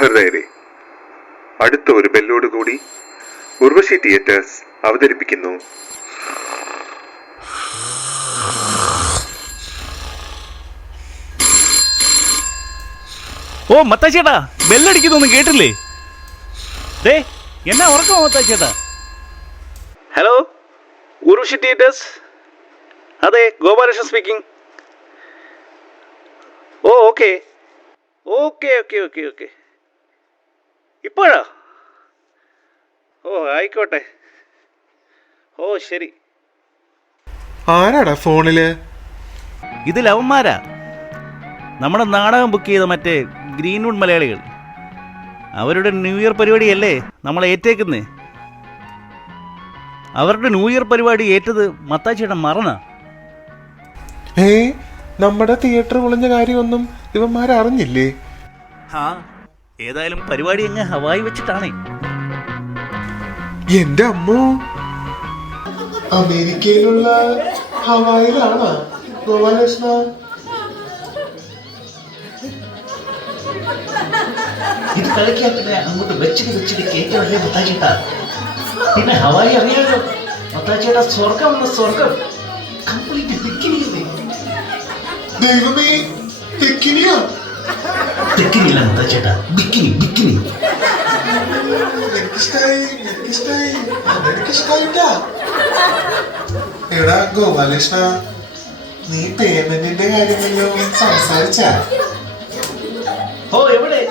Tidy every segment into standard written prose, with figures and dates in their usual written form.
സഹൃദയരെ, അടുത്ത ഒരു ബെല്ലോടുകൂടി ഉർവശി തിയേറ്റേഴ്സ് അവതരിപ്പിക്കുന്നു ഓ മത്താച്ചേട്ടാ, ബെല്ലടിക്കുന്നൊന്നും കേട്ടില്ലേ? ദേ എന്നാ ഉറക്കമോ മത്താച്ചേട്ടാ? Hello, Urvashi theatres. അതെ, ഗോപാലകൃഷ്ണൻ സ്പീക്കിംഗ്. ഓ okay okay okay okay okay ഇപ്പോഴാ? ഓ ആയിക്കോട്ടെ. ഓ ശരി. ആരാടാ ഫോണില്? ഇത് ലവന്മാരാ. നമ്മുടെ നാടകം ബുക്ക് ചെയ്ത മറ്റേ ഗ്രീൻവുഡ് മലയാളികൾ. അവരുടെ ന്യൂ ഇയർ പരിപാടിയല്ലേ നമ്മളെ ഏറ്റേക്കുന്നേ. അവരുടെ ന്യൂ ഇയർ പരിപാടി ഏറ്റത് മത്താച്ചിയുടെ മറന്നാ. നമ്മുടെ തിയേറ്റർ പൊളിഞ്ഞ കാര്യമൊന്നും ഇവന്മാരറിഞ്ഞില്ലേ? ആ, ഏതായാലും പരിപാടി അങ്ങ് ഹവായി വെച്ചിട്ടാണേ. എന്റെ അമ്മ, അമേരിക്കയിലുള്ള ഹവായിലാണോ ഗോപാലകൃഷ്ണ? ഇത് കളിക്കാത്തില്ല, അങ്ങോട്ട് വെച്ചിട്ട് കേറ്റല്ലേ മത്താച്ചേട്ടാ. പിന്നെ ഹവായി അറിയാലോ മത്താച്ചേട്ടാ, സ്വർഗം എന്ന സ്വർഗം കംപ്ലീറ്റ് ബിക്കിനിയല്ലേ. ദൈവമേ, തെക്കിനിയോ? തെക്കിനില്ല മത്താച്ചേട്ടാ, ബിക്കിനി ബിക്കിനി. എനിക്കിഷ്ടായിട്ടാ. എടാ ഗോപാലകൃഷ്ണ, നീ പേയ്മെന്റിന്റെ കാര്യമല്ലോ സംസാരിച്ച? ഓ എവിടെ?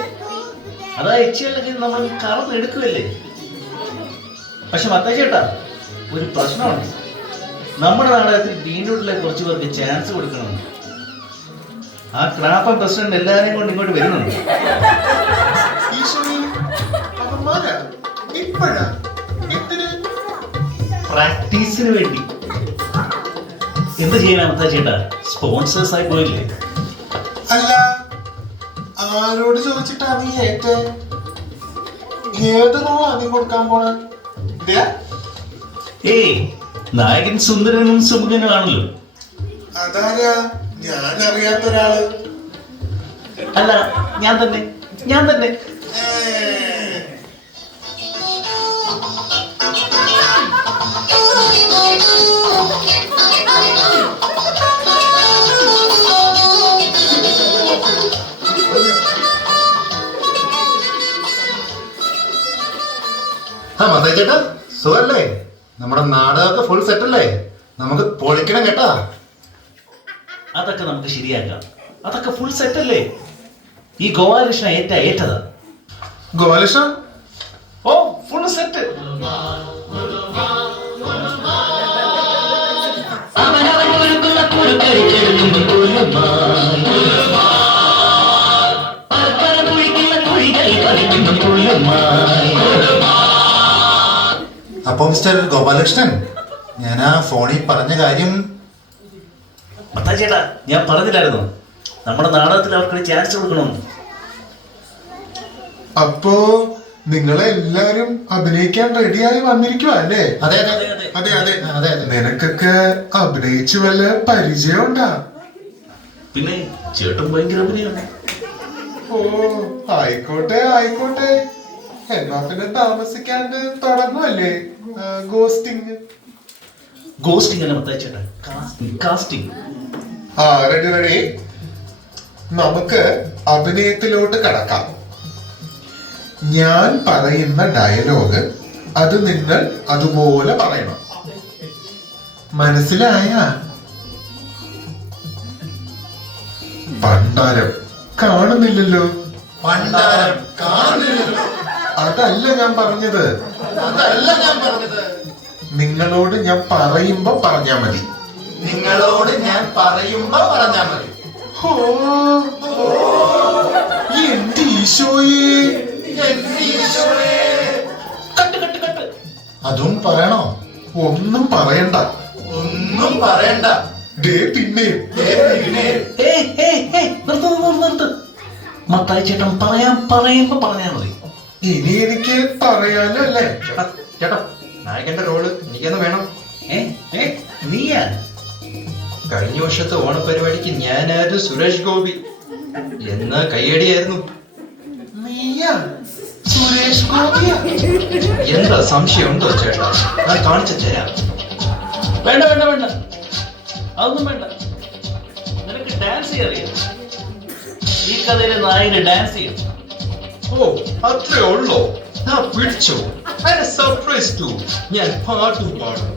അതാ എച്ചിയല്ലെങ്കിൽ നമ്മൾ കറന്ന് എടുക്കുമല്ലേ. പക്ഷെ മത്താച്ചേട്ടാ, ഒരു പ്രശ്നമുണ്ട്. നമ്മുടെ നാടകത്തിൽ ഗ്രീൻവുഡിലെ കുറച്ച് പേർക്ക് ചാൻസ് കൊടുക്കണമെന്ന്. ആ ക്ലാപ്പൻ പ്രസിഡന്റ് എല്ലാരെയും കൊണ്ട് ഇങ്ങോട്ട് വരുന്നുണ്ട്. പ്രാക്ടീസിന് വേണ്ടി. എന്ത് ചെയ്യാനാ മത്താച്ചേട്ടാ, സ്പോൺസേഴ്സ് ആയി പോയില്ലേ. അല്ല, ആരോട് ചോദിച്ചിട്ടാ നീ ഏറ്റ? ഏത് റോളാ നീ കൊടുക്കാൻ പോണ? ഏയ്, നായകൻ സുന്ദരനും സുമുഖനും ആണല്ലോ. അതാരാ? ഞാൻ അറിയാത്ത ഒരാള്. അല്ല, ഞാൻ തന്നെ. മത്തായിച്ചേട്ടാ, സുഖല്ലേ? നമ്മുടെ നാടകമൊക്കെ ഫുൾ സെറ്റല്ലേ? നമുക്ക് പൊളിക്കണം കേട്ടാ. അതൊക്കെ നമുക്ക് ശരിയാക്കാം. അതൊക്കെ ഫുൾ സെറ്റ് അല്ലേ? ഈ ഗോപാലകൃഷ്ണ ഏറ്റതാ. ഗോപാലകൃഷ്ണ, ഓ ഫുൾ സെറ്റ്. അപ്പൊ മിസ്റ്റർ ഗോപാലകൃഷ്ണൻ, ഞാൻ ആ ഫോണിൽ പറഞ്ഞ കാര്യം. മത്താച്ചേട്ടാ, ഞാൻ പറഞ്ഞില്ലായിരുന്നു നമ്മുടെ നാടകത്തിൽ അവർക്ക് ചാൻസ് കൊടുക്കണമെന്ന്. അപ്പോ നിങ്ങളെല്ലാരും അഭിനയിക്കാൻ റെഡിയായി വന്നിരിക്കുവാ അല്ലേ? അതെ അതെ അതെ അതെ അതെ അതെ. നിനക്കൊക്കെ അഭിനയിച്ചു വല്ല പരിചയം ഉണ്ടാ? പിന്നെ ചേട്ടൻ ഭയങ്കര അഭിനയാണ്. ഓ, ആയിക്കോട്ടെ ആയിക്കോട്ടെ. എന്നാ പിന്നെ താമസിക്കാണ്ട് തുടങ്ങുമല്ലേ ഗോസ്റ്റിംഗ്? ഗോസ്റ്റിംഗ് അല്ല മത്താച്ചേട്ടാ, കാസ്റ്റിംഗ്. ആ, റെഡി റെഡി. നമുക്ക് അഭിനയത്തിലോട്ട് കടക്കാം. ഞാൻ പറയുന്ന ഡയലോഗ് അത് നിങ്ങൾ അതുപോലെ പറയണം. മനസ്സിലായ? പണ്ടാരം കാണുന്നില്ലല്ലോ. അതല്ല ഞാൻ പറഞ്ഞത്. നിങ്ങളോട് ഞാൻ പറയുമ്പോ പറഞ്ഞാ മതി. ഓ, എന്റെ ഈശോയെ. അതും പറയണോ? ഒന്നും പറയണ്ട. ദേ പിന്നെ മത്തായി ചേട്ടൻ പറയുമ്പോ പറഞ്ഞാ മതി. ഇനി എനിക്ക് പറയാനോ അല്ലേ? ചേട്ടാ, നായകന്റെ റോള് എനിക്കൊന്ന് വേണം. നീയാ? കഴിഞ്ഞ വർഷത്തെ ഓണപരിപാടിക്ക് ഞാനായിരുന്നു സുരേഷ് ഗോപി. എന്നാ കയ്യടിയായിരുന്നു. നീയാ? സുരേഷ് ഗോപിയാ? എന്താ സംശയമുണ്ടോ ചേട്ടാ? ഞാൻ കാണിച്ചു തരാം. വേണ്ട വേണ്ട വേണ്ട, അതൊന്നും വേണ്ട. നിനക്ക് ഡാൻസ് ചെയ്യാറിയാം? ഈ കഥയിലെ നായകന് ഡാൻസ് ചെയ്യും. ഓ, അത്രേ ഉള്ളോ? ഞാൻ പിടിച്ചോ. സർപ്രൈസ് ടു, ഞാൻ പാട്ടും പാടും.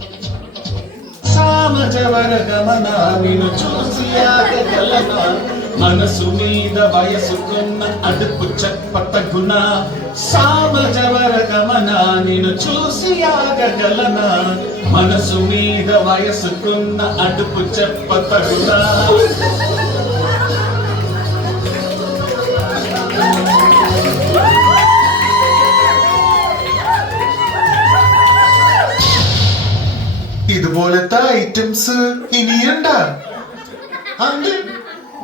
మనసు మీద వయసుకున్న అడుపు చెప్పతగున సామజవర గమన నిన్ను చూసి ఆగగలనా మనసు మీద వయసుకున్న అడుపు చెప్పతగున ഇതുപോലത്തെ ഐറ്റംസ് ഇനിയുണ്ടാ?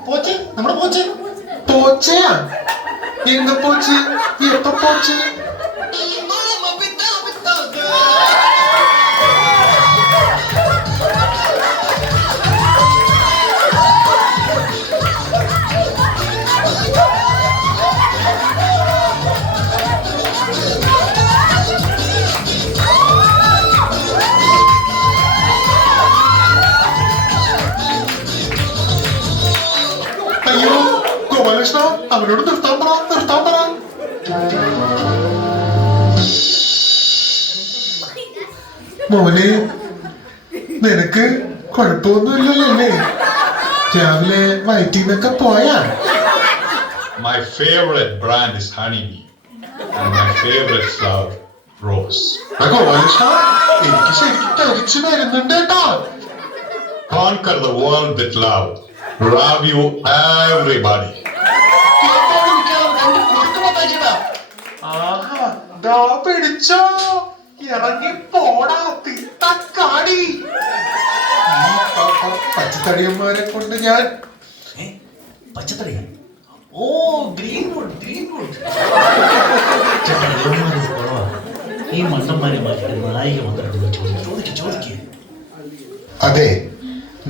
പോച്ചേ, നമ്മുടെ പോച്ചേ. പോച്ചയാ? എങ്ക പോച്ച്? എപ്പ പോച്ച്? അയ്യോ ഗോപാലകൃഷ്ണ, അവനോട് നിർത്താൻ പറ, നിർത്താൻ പറ. മോനെ, നിനക്ക് കുഴപ്പമൊന്നുമില്ലല്ലേ? രാവിലെ വയറ്റിന്നൊക്കെ പോയാ? My favorite brand is Honeybee and my favorite flower, rose. Gopalakrishna, എനിക്ക് ശരിക്കും തരിച്ചു വരുന്നുണ്ട് കേട്ടോ. Conquer the world with love. Love you everybody. ആഹാ, ദാ പിടിച്ചോ, ഇറങ്ങി പോടാ തിട്ടക്കാടി. ഈ പച്ചത്തടിയന്മാരെ കൊണ്ട് ഞാൻ പച്ചത്തറിയാം. ഓ, ഗ്രീൻവുഡ്, ഗ്രീൻവുഡ്. ഈ മണ്ടന്മാരെ മാറ്റി നായിക വന്നിട്ട് ചോദിക്കേ. അതെ,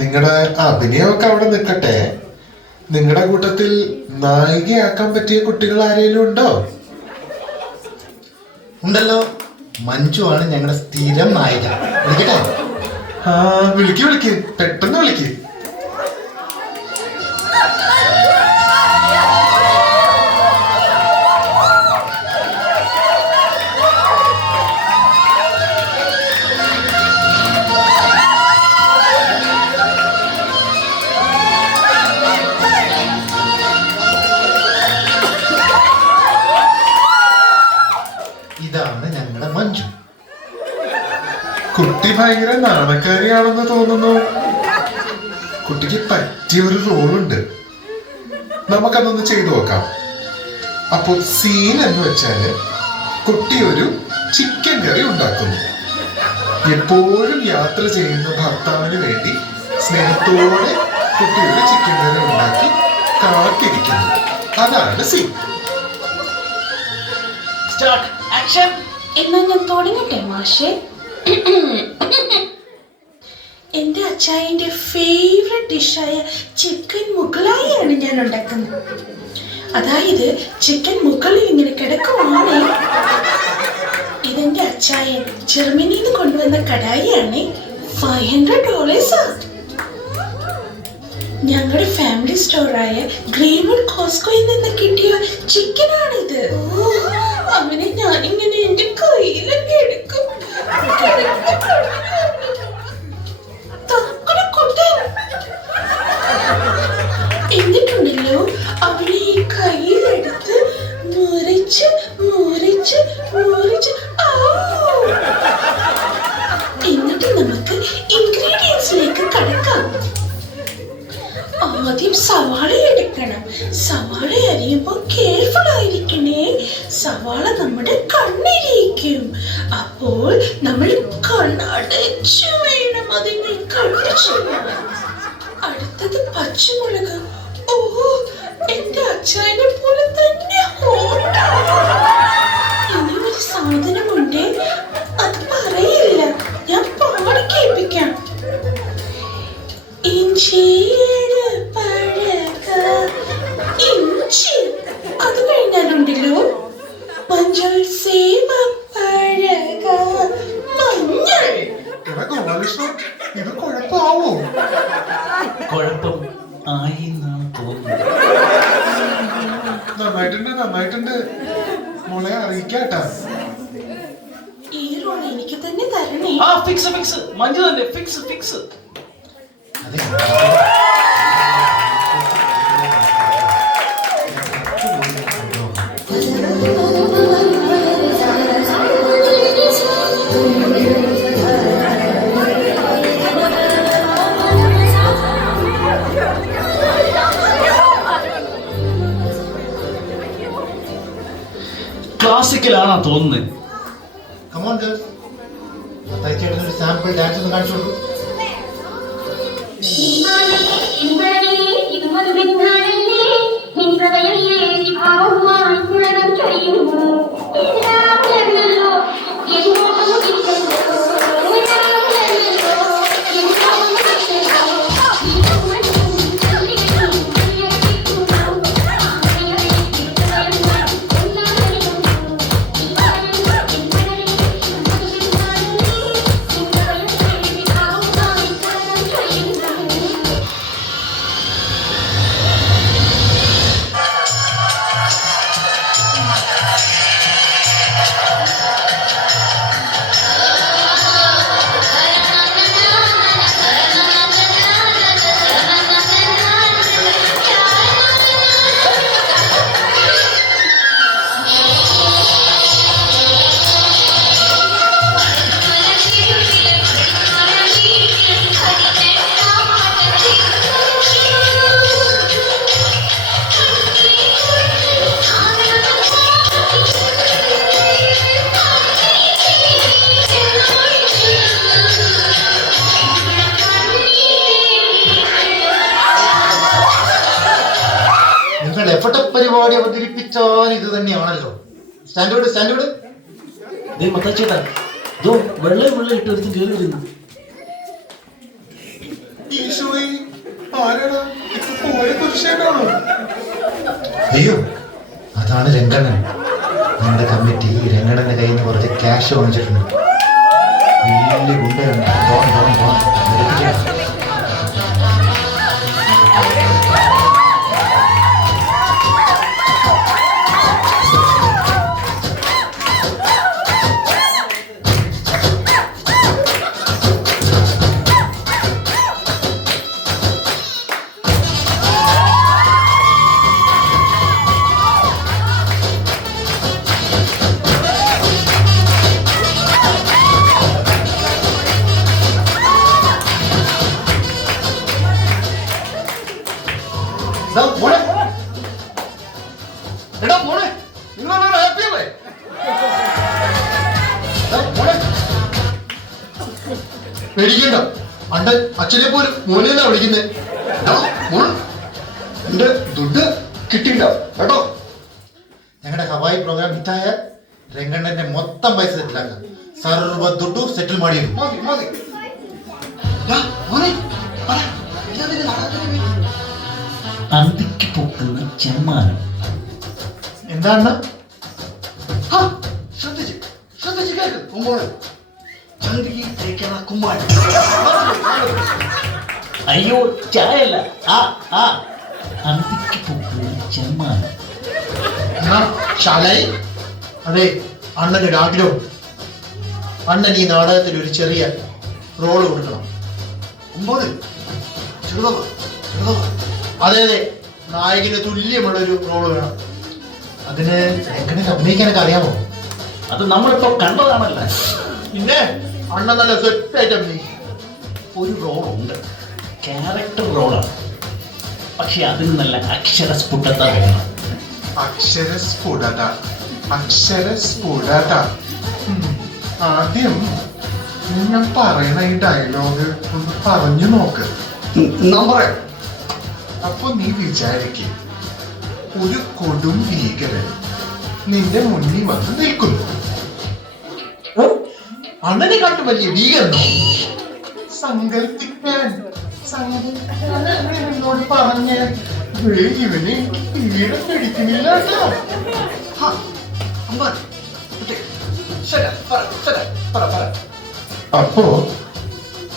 നിങ്ങളുടെ അഭിനയമൊക്കെ അവിടെ നിൽക്കട്ടെ. നിങ്ങളുടെ കൂട്ടത്തിൽ നായികയാക്കാൻ പറ്റിയ കുട്ടികൾ ആരെങ്കിലും ഉണ്ടോ? ഉണ്ടല്ലോ, മഞ്ജു ആണ് ഞങ്ങളുടെ സ്ഥിരം നായിക. വിളിക്കട്ടെ? ആ, വിളിക്ക്, പെട്ടെന്ന് വിളിക്ക്. ഇതാണ് ഞങ്ങളുടെ മഞ്ജു. കുട്ടി ഭയങ്കര നാണക്കാരിയാണെന്ന് തോന്നുന്നു. കുട്ടിക്ക് പറ്റിയ ഒരു റോളുണ്ട്. നമുക്കതൊന്ന് ചെയ്തു നോക്കാം. അപ്പൊ സീൻ എന്ന് വെച്ചാല് കുട്ടി ഒരു ചിക്കൻ കറി ഉണ്ടാക്കുന്നു. എപ്പോഴും യാത്ര ചെയ്യുന്ന ഭർത്താവിന് വേണ്ടി സ്നേഹത്തോടെ കുട്ടി ഒരു ചിക്കൻ കറി ഉണ്ടാക്കി കാത്തിരിക്കുന്നു. അതാണ് സീൻ. Start, action. എന്നാ ഞാൻ തുടങ്ങട്ടെ മാഷേ? എൻ്റെ അച്ചായൻ്റെ ഫേവറേറ്റ് ഡിഷായ ചിക്കൻ മുഗളായിയാണ് ഞാൻ ഉണ്ടാക്കുന്നത്. അതായത് ചിക്കൻ മുകളിൽ ഇങ്ങനെ കിടക്കുവാണ്. ഇതെന്റെ അച്ചായൻ ജർമ്മനിയിൽ നിന്ന് കൊണ്ടുവന്ന കടായിയാണ്. $500. ഞങ്ങളുടെ ഫാമിലി സ്റ്റോറായ ഗ്രീൻവുഡ് കോസ്കോയിൽ നിന്ന് കിട്ടിയ ചിക്കനാണിത്. അവനെ ഞാനിങ്ങനെ എന്റെ കയ്യിലൊക്കെ എടുക്കും. എന്നിട്ടുണ്ടല്ലോ അവനെ ഈ കയ്യിലെടുത്ത് മുറിച്ച് മുറിച്ച് മുറിച്ച് എന്നിട്ട് നമുക്ക് ഇൻഗ്രീഡിയൻസിലേക്ക് കടക്കാം. ആദ്യം സവാള എടുക്കണം. സവാള അരിയുമ്പോൾ കെയർഫുൾ ആയിരിക്കണേ. സവാള നമ്മുടെ കണ്ണിരിക്കും. അപ്പോൾ നമ്മൾ കണ്ണടച്ചു വേണം അതിനെ കട്ട് ചെയ്യാൻ. അടുത്തത് പച്ചമുളക്. ഓ, എന്റെ അച്ചായനെ പോലെ തന്നെ ഇനി ഒരു സാധനമുണ്ട്, അത് പറയില്ല, ഞാൻ പാടി കേൾപ്പിക്കാം. ഇഞ്ചിയുടെ പഴക ഇഞ്ചി. അത് കഴിഞ്ഞാലുണ്ടല്ലോ മഞ്ഞൾ ആയി എന്നാണ് തോന്നുന്നത്. നന്നായിട്ടുണ്ട് മോളെ അറിയിക്കാട്ടാ. ഈ റോൾ എനിക്ക് തന്നെ തരണേ. ആ ഫിക്സ് മഞ്ജു തന്നെ ഫിക്സ്. അതെ ക്ലാസിക്കലാണോ തോന്നുന്നത്? കമോൺ ഗേൾസ്, ചേട്ടൻ ഒരു സാമ്പിൾ ഡാൻസ് ഒന്ന് കാണിച്ചു കൊടുക്കും. എവിടെ പരിപാടി അവതരിപ്പിച്ചാൽ ഇത് തന്നെയാണല്ലോ. സ്റ്റാൻഡേർഡ് മത്താച്ചേട്ടാ ഇതോ വെള്ളം ഇട്ട് എടുത്ത് കയറി വരുന്നു. ഈശോയെ, ആരാടാ? ഇത് പോയ പുരുഷനാണോ? അയ്യോ, അതാണ് രംഗണ്ണൻ. നമ്മുടെ കമ്മിറ്റി രംഗണ്ണന്റെ കയ്യിൽ നിന്ന് കുറച്ച് ക്യാഷ് വാങ്ങിച്ചിട്ടുണ്ട്. വലിയ ഗുണ്ടയാണ്. പേടിക്കണ്ട, അണ്ടൻ അച്ഛനെ പോലും മോനെന്നാ വിളിക്കുന്നേ. എന്റെ ദുഡ് കിട്ടിയില്ല കേട്ടോ. ഞങ്ങളുടെ ഹവായി പ്രോഗ്രാം ഹിറ്റായ രംഗണ്ണന്റെ മൊത്തം പൈസ സെറ്റിലാക്കാം. സർവ്വ ദുഡു സെറ്റിൽ മാടിയിരുന്നു. അന്തിക്ക് പൊക്കുന്ന ചെമ്മാനം. എന്താണ്? അയ്യോ ചായല്ല, അന്തിക്ക് പൊക്കുന്ന ചെമ്മാനം. ശാലായി, അതെ, അണ്ണനൊരു ആഗ്രഹം. അണ്ണൻ ഈ നാടകത്തിൽ ഒരു ചെറിയ റോള് കൊടുക്കണം. അതെ അതെ, നായകന് തുല്യമുള്ള ഒരു റോള് വേണം. അതിന് എങ്ങനെ അഭിനയിക്കാനൊക്കെ അറിയാമോ? അത് നമ്മളിപ്പോ കണ്ടതാണല്ലോ. പിന്നെ അണ്ണൻ നല്ല സെറ്റായിട്ട് അഭിനയിക്കും. ഒരു റോളുണ്ട്, ക്യാരക്ടർ റോളാണ്. പക്ഷെ അതിന് നല്ല അക്ഷരസ്ഫുടത വേണം. അക്ഷരസ്ഫുടത. ആദ്യം ഞാൻ പറയണ ഈ ഡയലോഗ് ഒന്ന് പറഞ്ഞു നോക്ക്. അപ്പൊ നീ വിചാരിക്കും, ഒരു കൊടും ഭീകരൻ നിന്റെ മുന്നിൽ വന്ന് നിൽക്കുന്നു. അണ്ണനെ കാട്ടും വലിയ ഭീകരനോ? സങ്കല്പിക്കാൻ എന്നോട് പറഞ്ഞ ഇവന് എനിക്ക് തീരെ പിടിക്കുന്നില്ല കേട്ടോ. അപ്പോ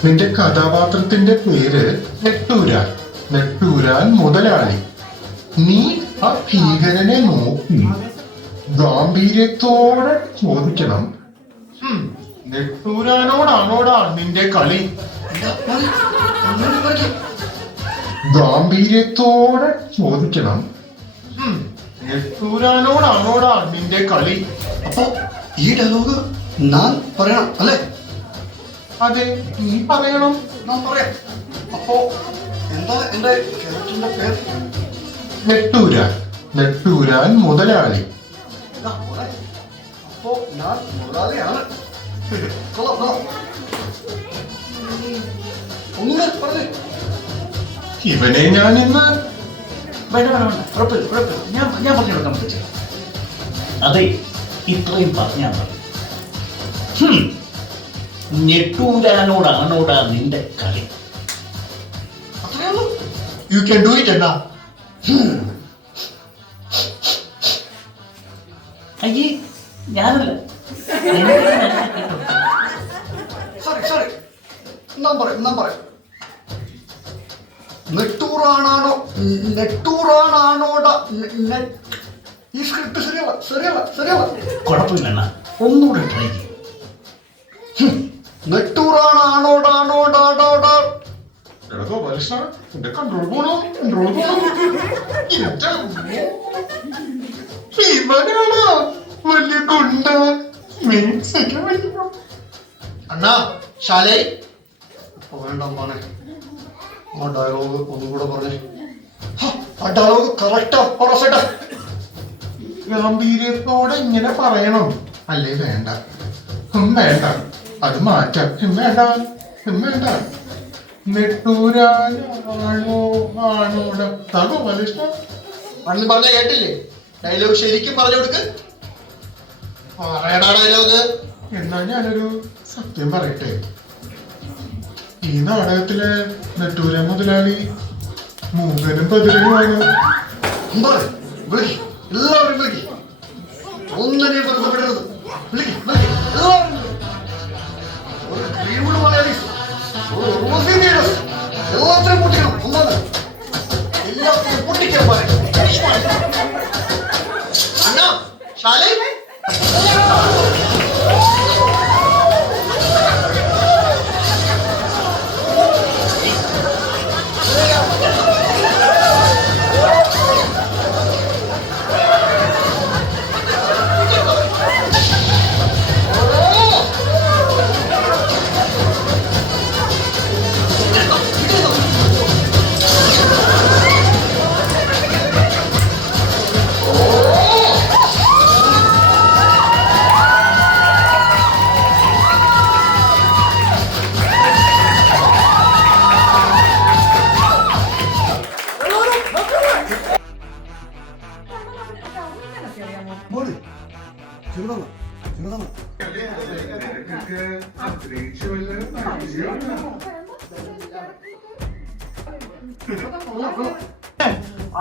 നിന്റെ കഥാപാത്രത്തിന്റെ പേര് നെട്ടൂര. നെട്ടൂരാൻ മുതലാളി. നീ ആ ഭീകരനെ നോക്കി ഗാംഭീര്യത്തോടെ ചോദിക്കണം, നെട്ടൂരാനോടാണോടാ നിന്റെ കളി? ഗാംഭീര്യത്തോടെ ചോദിക്കണം, നെട്ടൂരാനോടാണോടാ നിന്റെ കളി? അപ്പൊ ഈ ഡയലോഗ് ഞാൻ പറയണം അല്ലേ? അതെ, നീ പറയണം. ഞാൻ പറയാം. അപ്പോ എന്താ എന്റെ ക്യാരക്ടറിന്റെ പേര്? നെട്ടൂരാൻ. നെട്ടൂരാൻ മുതലാളി. അപ്പോ ഞാൻ മുതലാളിയാണ്. കൊള്ളാം കൊള്ളാം. ഒന്നുകൂടെ പറഞ്ഞേ. ഇവനെ ഞാൻ ഇന്ന് വേണ്ട വേണ്ട വേണ്ട, കുഴപ്പമില്ല കുഴപ്പമില്ല, ഞാൻ പറഞ്ഞെടുക്കാൻ പറ്റില്ല. അതെ, ഇത്രയും പറഞ്ഞാൽ മതി. ഞെട്ടൂരാനോടാണോടാ നിന്റെ കളി? യു ക്യാൻ ഡു ഇറ്റ് എന്നാ. അയ്യേ, ഞാനല്ല. സോറി സോറി, ഞാൻ പറയാം. നെട്ടൂറാണോടാ ഈ സ്ക്രിപ്റ്റ് ശരിയല്ല. കുഴപ്പമില്ല അണ്ണാ, ഒന്നുകൂടെ ട്രൈ ചെയ്യും. നെട്ടൂറാണോടാ എടോ ബാലകൃഷ്ണ, എന്റെ കൺട്രോൾ പോണോ? ഇവനാണോ വലിയ ഗുണ്ട? അണ്ണാ ശാലേ വേണ്ട മോനെ, ആ ഡയലോഗ് ഒന്നുകൂടെ പറഞ്ഞേ. ആ ഡയലോഗ് കറക്റ്റാ പറസേട്ടാ. ഗാംഭീര്യത്തോടെ ഇങ്ങനെ പറയണം, അല്ലേ? വേണ്ട, വേണ്ട, അത് മാറ്റാം. വേണ്ട. നെട്ടൂരാനോടാ തകോ ബാലകൃഷ്ണ. അണ്ണൻ പറഞ്ഞ കേട്ടില്ലേ? ഡയലോഗ് ശരിക്കും പറഞ്ഞു കൊടുക്ക്. പറയടാ ഡയലോഗ്. എന്നാ ഞാനൊരു സത്യം പറയട്ടെ. ഈ നാടകത്തിലെ നെട്ടൂര മുതലാളി മൂകനും പതിരനുമാണ്. എല്ലാവരും വിളിക്ക്. ഒന്നിനെയും ബന്ധപ്പെടരുത്. വിളിക്ക് എല്ലാവരും. ഒരു ക്രീമുള്ള മലയാളി, ഒരു റോസി വീഡസ്, എല്ലാത്തിനും പൊട്ടിക്കണം. ഒന്നാണ് എല്ലാത്തിനും പൊട്ടിക്കാൻ പറയും. അണ്ണാ ശാലേ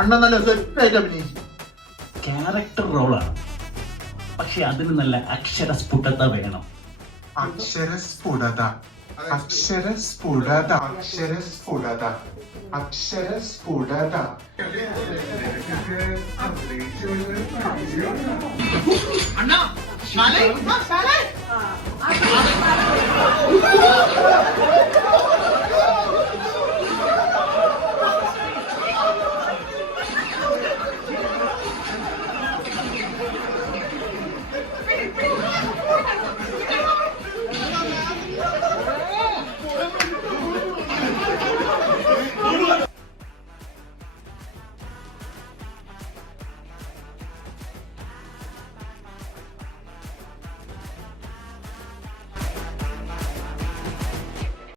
അണ്ണൻ നല്ല സെറ്റായിട്ട് അഭിനയിച്ചു. ക്യാരക്ടർ റോളാണ്, പക്ഷെ അതിന് നല്ല അക്ഷരസ്ഫുടത വേണം. അക്ഷരസ്ഫുടത. അണ്ണാ ശാലേ